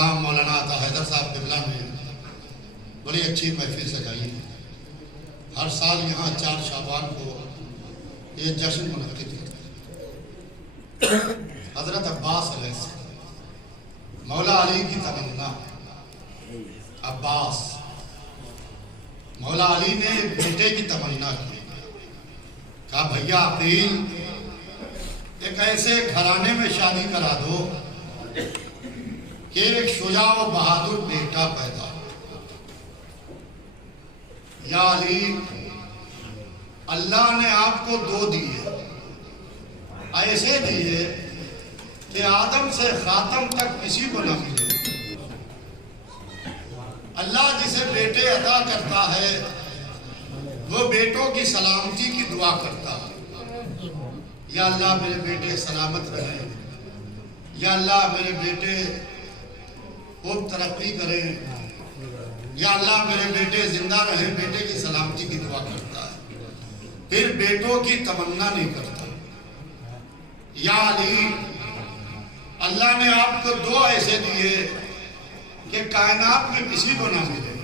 इस्लाम मौलाना आता हैदर साहब किबला ने बड़ी अच्छी महफिल सजाई है। हर साल यहाँ 4 शाबान को ये जश्न मुनक़िद करते हैं। हज़रत अब्बास अलैहिस्सलाम मौला अली की तमन्ना, अब्बास मौला अली ने बेटे की तमन्ना की। कहा भैया अकील एक ऐसे घराने में शादी करा दो कि एक शुजा व बहादुर बेटा पैदा हो। या अली, अल्लाह ने आपको 2 दिए, ऐसे दिए कि आदम से खातम तक किसी को न मिले। अल्लाह जिसे बेटे अता करता है वो बेटों की सलामती की दुआ करता है। या अल्लाह मेरे बेटे सलामत रहे, या अल्लाह मेरे बेटे खूब तरक्की करें, या अल्लाह मेरे बेटे जिंदा रहे, बेटे की सलामती की दुआ करता है, फिर बेटों की तमन्ना नहीं करता। या अली, अल्लाह ने आपको 2 ऐसे दिए कि कायनात में किसी को ना मिले।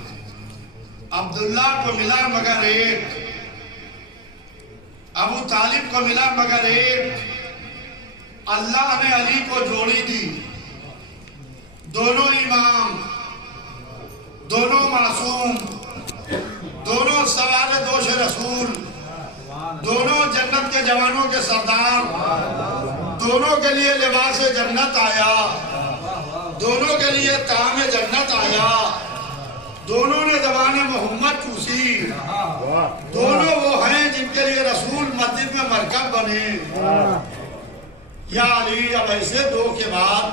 अब्दुल्ला को मिला मगर एक, अबू तालिब को मिला मगर एक। अल्लाह ने अली को जोड़ी दी। दोनों इमाम, दोनों मासूम, दोनों सवारे दोष रसूल, दोनों जन्नत के जवानों के सरदार, दोनों के लिए लिबास जन्नत आया, दोनों के लिए ताम जन्नत आया, दोनों ने ज़बान मोहम्मद चूसी। दोनों वो हैं जिनके लिए रसूल मस्जिद में मरकब बने। या अली, अब ऐसे 2 के बाद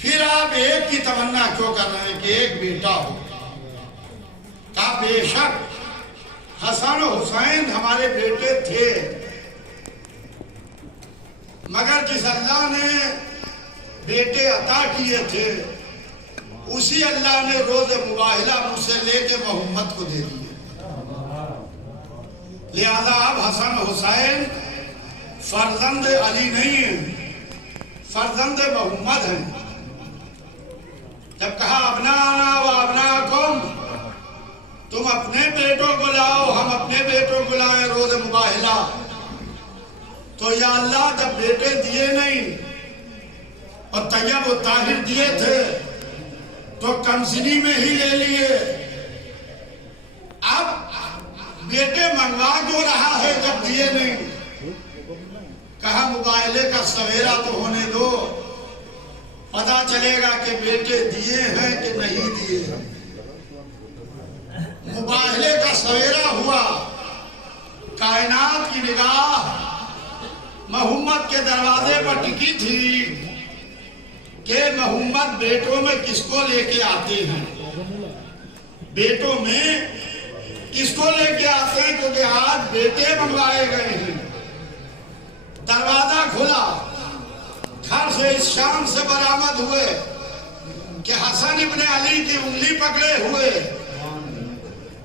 फिर आप एक की तमन्ना क्यों कर रहे हैं कि एक बेटा हो? कहा बेशक हसन हुसैन हमारे बेटे थे, मगर जिस अल्लाह ने बेटे अता किए थे उसी अल्लाह ने रोज मुबाहिला मुझसे लेके मोहम्मद को दे दिए। लिहाजा अब हसन हुसैन फर्जंद अली नहीं है, फर्जंद मोहम्मद है। जब कहा अपना आना व अपना कौम, तुम अपने बेटों को लाओ, हम अपने बेटों को लाए रोज मुबाहिला, तो या अल्लाह जब बेटे दिए नहीं और तैयब व ताहिर दिए थे तो कमसिनी में ही ले लिए। अब बेटे मंगवा क्यों रहा है जब दिए नहीं? कहा मुबाहिले का सवेरा तो होने दो, पता चलेगा कि बेटे दिए हैं कि नहीं दिए। मुबाहिले का सवेरा हुआ, कायनात की निगाह मोहम्मद के दरवाजे पर टिकी थी कि मोहम्मद बेटों में किसको लेके आते हैं, बेटों में किसको लेके आते हैं, क्योंकि आज बेटे मंगवाए गए हैं। दरवाजा खुला, घर से इस शाम से बरामद हुए कि हसन इब्ने अली की उंगली पकड़े हुए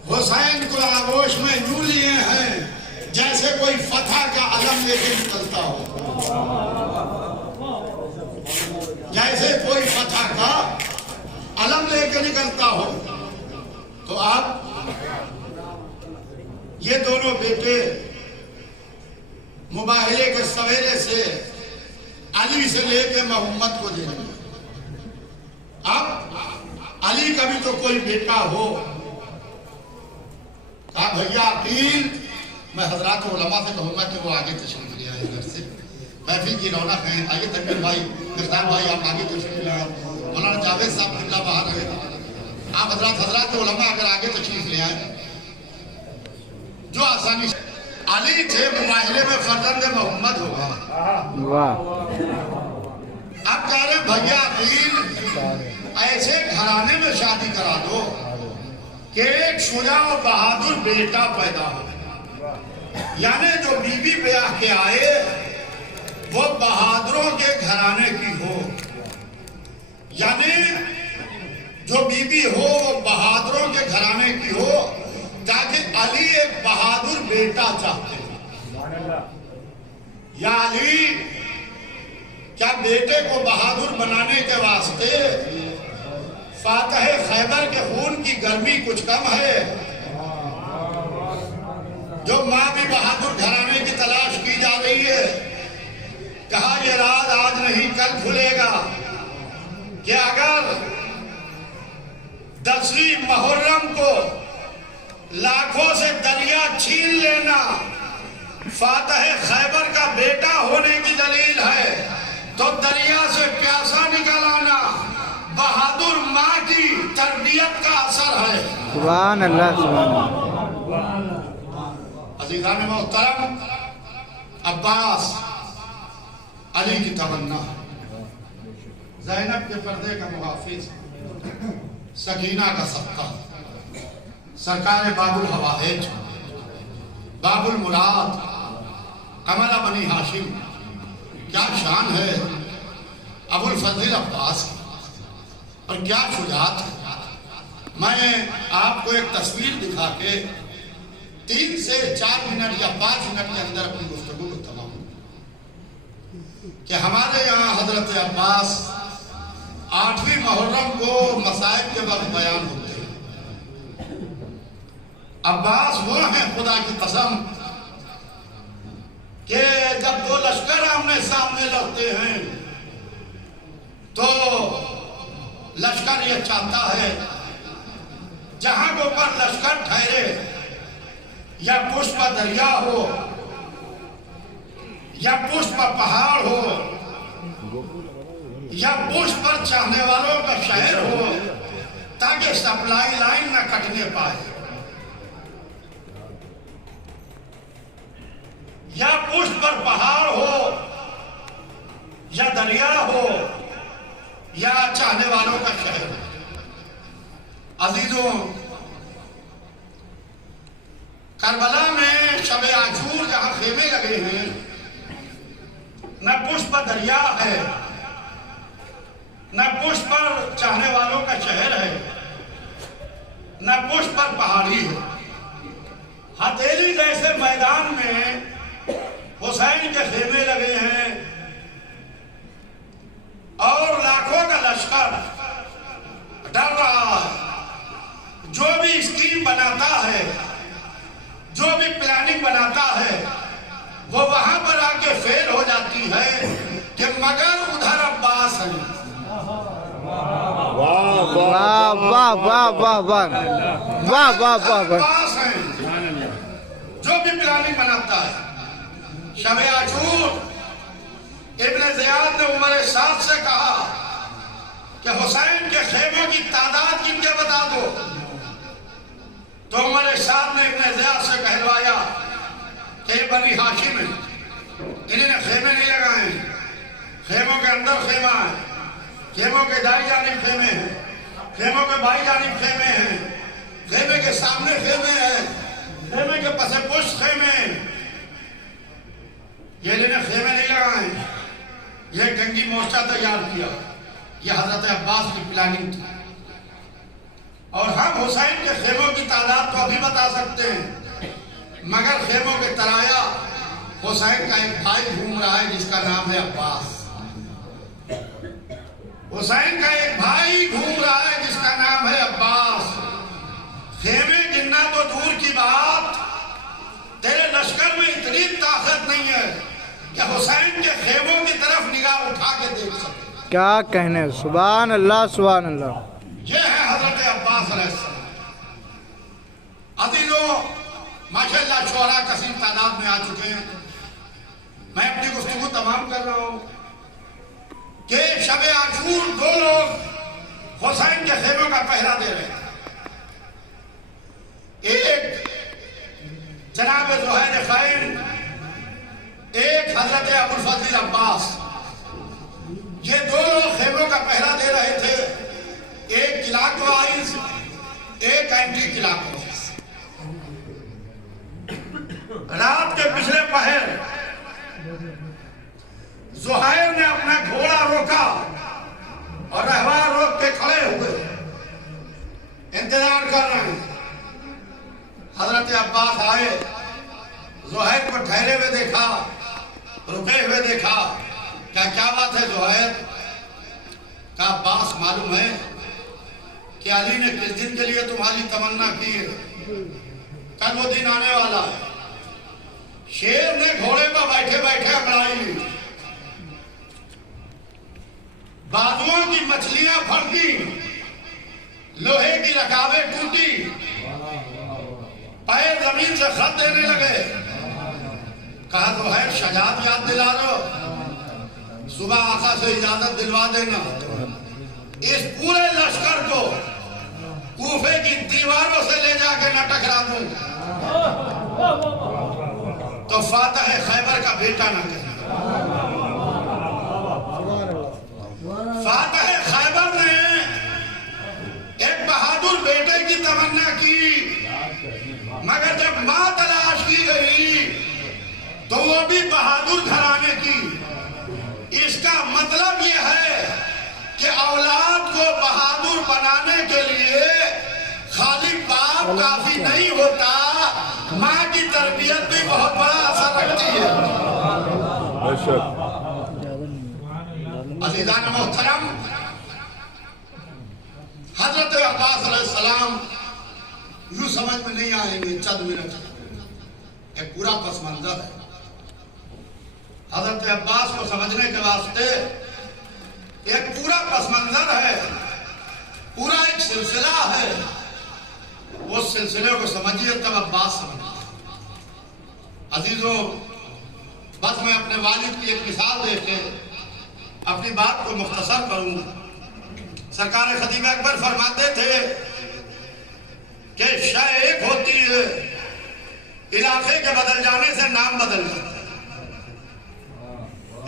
हुसैन को आगोश में यूं लिए हैं जैसे कोई फतह का अलम लेके निकलता हो, जैसे कोई फतह का अलम लेके निकलता हो। तो आप ये दोनों बेटे मुबाहिले के सवेरे से अली से लेके मोहम्मद को दे दिए। अब अली का भी तो कोई बेटा हो। कहा भैया अकील, मैं हजरात उलमा से कहूंगा कि वो आगे तशरीफ ले आए घर से, महफिल की रौनक है। आइए तकबीर भाई, मिफ्ताह भाई, आप आगे तशरीफ ले आए। मौलाना जावेद साहब किबला बाहर रहे, आप हजरात उलमा अगर आगे तशरीफ ले आए जो आसानी से। अली थे मुबाहिले में फर्जंद मोहम्मद हो गए। अब कह रहे भैया अकील ऐसे घराने में शादी करा दो कि एक शुजा और बहादुर बेटा पैदा हो। यानी जो बीबी ब्याह के आए वो बहादुरों के घराने की हो, यानी जो बीबी हो वो बहादुरों के घराने की हो, ताकि अली एक बहादुर बेटा चाहते हैं। या अली, क्या बेटे को बहादुर बनाने के वास्ते फातह खैबर के खून की गर्मी कुछ कम है, जो माँ भी बहादुर घराने की तलाश की जा रही है। कहा ये राज आज नहीं कल खुलेगा कि अगर 10वीं मुहर्रम को लाखों से दरिया छीन लेना फातह खैबर का बेटा होने की दलील है, तो दरिया से प्यासा निकल आना बहादुर माँ की तरबियत का असर है। सुभान अल्लाह, सुभान अल्लाह। अज़ीज़ान मोहतरम, अब्बास अली की तमन्ना, ज़ैनब के पर्दे का मुहाफिज, सकीना का सबका, सरकार बाबुल हवाएज, बाबुल मुराद, कमला बनी हाशिम, क्या शान है अबुल फजल अब्बास की, और क्या शुजात है। मैं आपको एक तस्वीर दिखा के 3 से 4 मिनट या 5 मिनट के अंदर अपनी गुफ्तगू को तमाम कि हमारे यहाँ हजरत अब्बास 8वीं मुहर्रम को मसाइब के वक्त बयान होते हैं। अब्बास वो हैं खुदा की कसम कि जब 2 लश्कर आमने सामने लड़ते हैं तो लश्कर ये चाहता है जहां के ऊपर लश्कर ठहरे, या पुष्प दरिया हो या पुष्प पहाड़ हो या पुष्प पर चाहने वालों का शहर हो, ताकि सप्लाई लाइन न कटने पाए, या पुष्प पर पहाड़ हो या दरिया हो या चाहने वालों का शहर। अजीजों, करबला में शब आशूर जहां खेमे लगे हैं, न पुष्प दरिया है न पुष्प पर चाहने वालों का शहर है, न पुष्प पर पहाड़ी है। हथेली जैसे मैदान में हुसैन के खेमे लगे हैं और लाखों का लश्कर डर रहा है। जो भी स्कीम बनाता है, जो भी प्लानिंग बनाता है, वो वहां पर आके फेल हो जाती है कि मगर उधर अब्बास है। वाह वाह वाह वाह वाह वाह वाह वाह वाह, अब्बास है जो भी प्लानिंग बनाता है। शब आशूर इब्ने ज़ियाद ने उमर साद से कहा कि हुसैन के खेमों की तादाद गिन के बता दो, तो उमर साद ने इब्ने ज़ियाद से कहलवाया कि ये बनी हाशिम है, इन्होंने खेमे नहीं लगाए, खेमों के अंदर खेमा है, खेमों के दाई जानिब खेमे हैं, खेमों के बाई जानिब खेमे हैं, खेमे के सामने खेमे हैं, खेमे के पसे पुष्ट खेमे हैं। ये इन्होंने खेमे नहीं लगाए, यह जंगी मोर्चा तैयार किया, यह हजरत अब्बास की प्लानिंग थी। और हम हुसैन के खेमों की तादाद तो अभी बता सकते हैं, मगर खेमों के तराया हुसैन का एक भाई घूम रहा है जिसका नाम है अब्बास। हुसैन का एक भाई घूम रहा है जिसका नाम है अब्बास। खेमे गिनना तो दूर की बात, तेरे लश्कर में इतनी ताकत नहीं है कि हुसैन के खेमों की तरफ निगाह उठा के देख सके। क्या कहने, सुभान अल्लाह, सुभान अल्लाह। ये है हजरत अब्बास अलैहिस्सलाम। अजीजों, माशाअल्लाह शोहरा कसीम तादाद में आ चुके हैं। मैं अपनी गुफ्तगू तमाम कर रहा हूँ कि शब आशूर 2 लोग हुसैन के खेमों का पहरा दे रहे थे। एक जनाब ज़ुहैर खैम, एक हजरत अबुल फजल अब्बास। ये 2 लोग खेमों का पहरा दे रहे थे, एक क्लॉकवाइज, एक एंटी क्लॉकवाइज। रात के पिछले पहर ज़ुहैर ने अपना घोड़ा रोका और रहवार रोक के खड़े हुए इंतजार कर रहे हैं। हजरत अब्बास आए, ज़ुहैर को ठहरे हुए देखा, रुके हुए देखा। क्या बात है ज़ुहैर? का अब्बास मालूम है कि अली ने किस दिन के लिए तुम्हारी तमन्ना की है? कल वो दिन आने वाला है। शेर ने घोड़े पर बैठे बैठे अकड़ाई ली, बाजुओं की मछलियां फड़की, लोहे की रकाबें टूटी, पैर जमीन से खत देने लगे। कहा तो है शजात याद दिला दो, सुबह आका से इजाजत दिलवा देना, इस पूरे लश्कर को कूफे की दीवारों से ले जाके न टकरा दूं तो फातह खैबर का बेटा न कहना। फातह खैबर ने एक बहादुर बेटे की तमन्ना की, मगर जब मां तलाश की गई तो वो भी बहादुर घराने की। इसका मतलब यह है कि औलाद को बहादुर बनाने के लिए खाली बाप काफी नहीं होता, माँ की तरबियत भी बहुत बड़ा असर रखती है। अज़ीज़ान मोहतरम, हजरत अब्बास अलैहिस्सलाम यूं समझ में नहीं आएंगे चंद मिनट, एक पूरा पस मंजर है। हजरत अब्बास को समझने के वास्ते एक पूरा पस मंजर है, पूरा एक सिलसिला है। वो सिलसिले को समझिए तब अब्बास समझिए। अजीजों, बस मैं अपने वालिद की एक मिसाल देके अपनी बात को मुख्तसर करूं। सरकार खदीम अकबर फरमाते थे कि शय एक होती है, इलाके के बदल जाने से नाम बदल जाता है।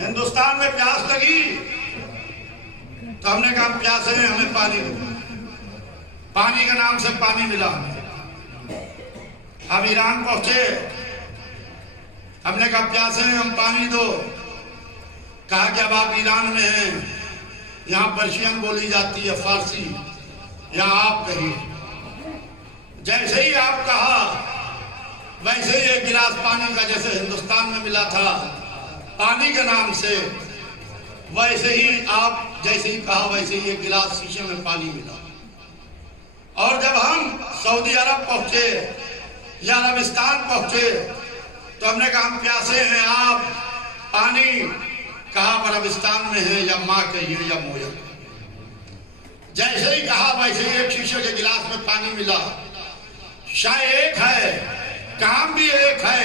हिंदुस्तान में प्यास लगी तो हमने कहा प्यासे हैं, हमें पानी दो, पानी के नाम से पानी मिला। अब ईरान पहुंचे, हमने कहा प्यासे हैं, हम पानी दो। कहा कि अब आप ईरान में हैं, यहाँ पर्शियन बोली जाती है, फारसी, यहाँ आप कहिए। जैसे ही आप कहा वैसे ही एक गिलास पानी का जैसे हिंदुस्तान में मिला था पानी के नाम से, वैसे ही आप जैसे ही कहा वैसे ही एक गिलास शीशे में पानी मिला। और जब हम सऊदी अरब पहुंचे या अरबिस्तान पहुंचे तो हमने कहा हम प्यासे हैं, आप पानी, कहा अरबिस्तान में है या माँ कहिए या मोया। जैसे ही कहा वैसे ही एक शीशे के गिलास में पानी मिला। शायद एक है, काम भी एक है,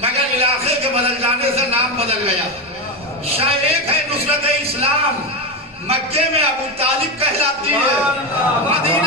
मगर इलाके के बदल जाने से नाम बदल गया। शायद एक है नुसरत इस्लाम, मक्के में अबू तालिब कहलाती है, मदीना